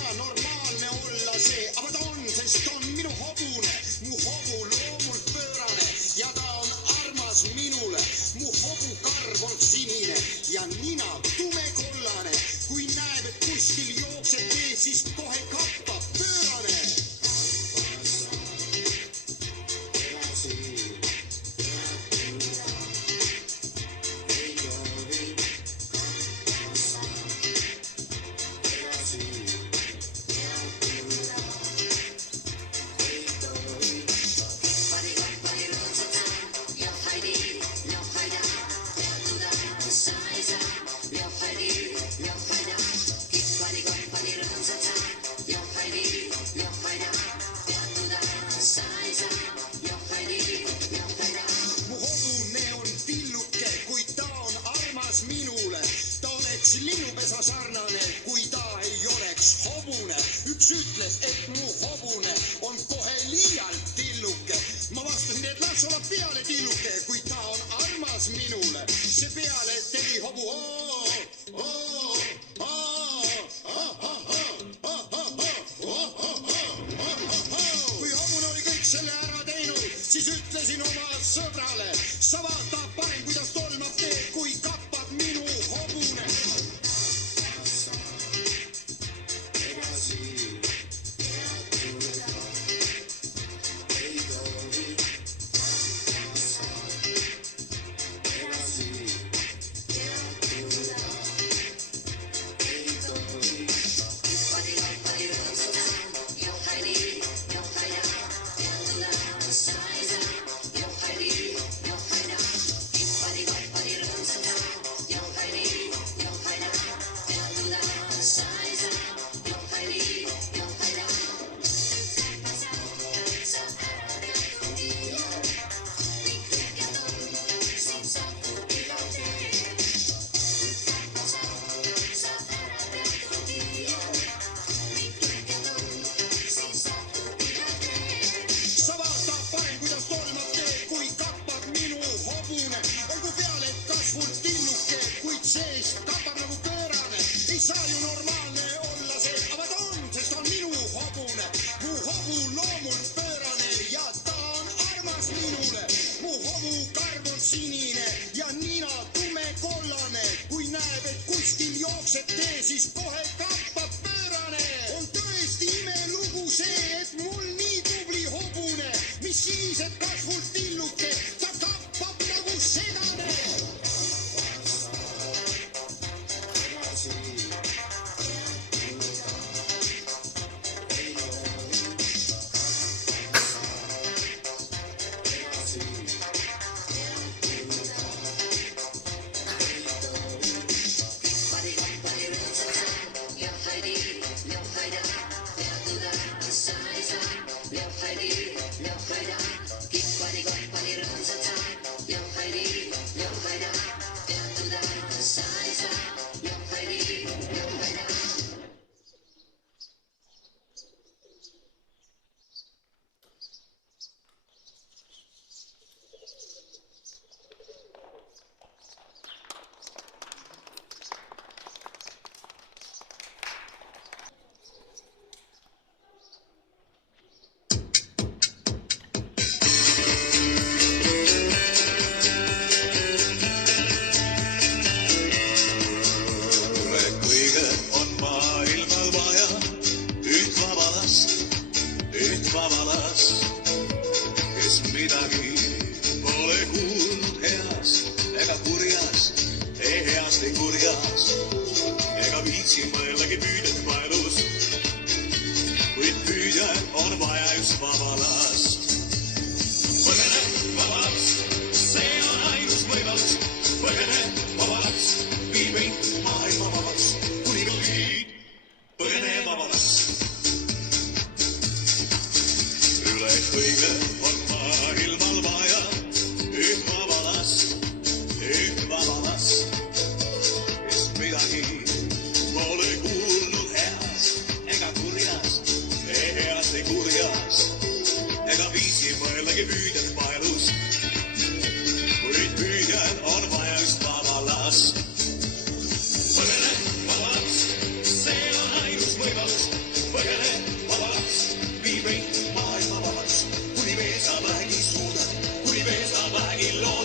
pea normaalne olla see, aga ta on, sest ta on minu hobune. Mu hobu loomult pöörane ja ta on armas minule. Mu hobukarv on sinine ja nina tumekollane. Kui näeb, et kuskil jookseb tee, siis kohe kappab pöörane. Linnupesa sarnane, kui ta ei oleks hobune. Üks ütles, et mu hobune on kohe liialt tilluke. Ma vastasin, et las olla peale tilluke, kui ta on armas minule. See peale tegi hobu Kui hobune oli kõik selle ära teinud, siis ütlesin oma sõbrale, sa vaata parem, kuidas tolmab teed, kui kappab minu hobune. Siis kohe kappab pöörane. On tõesti imelugu see, et mul nii tubli hobune, mis siis, et kasvult tilluke, ta kappab nagu segane. illo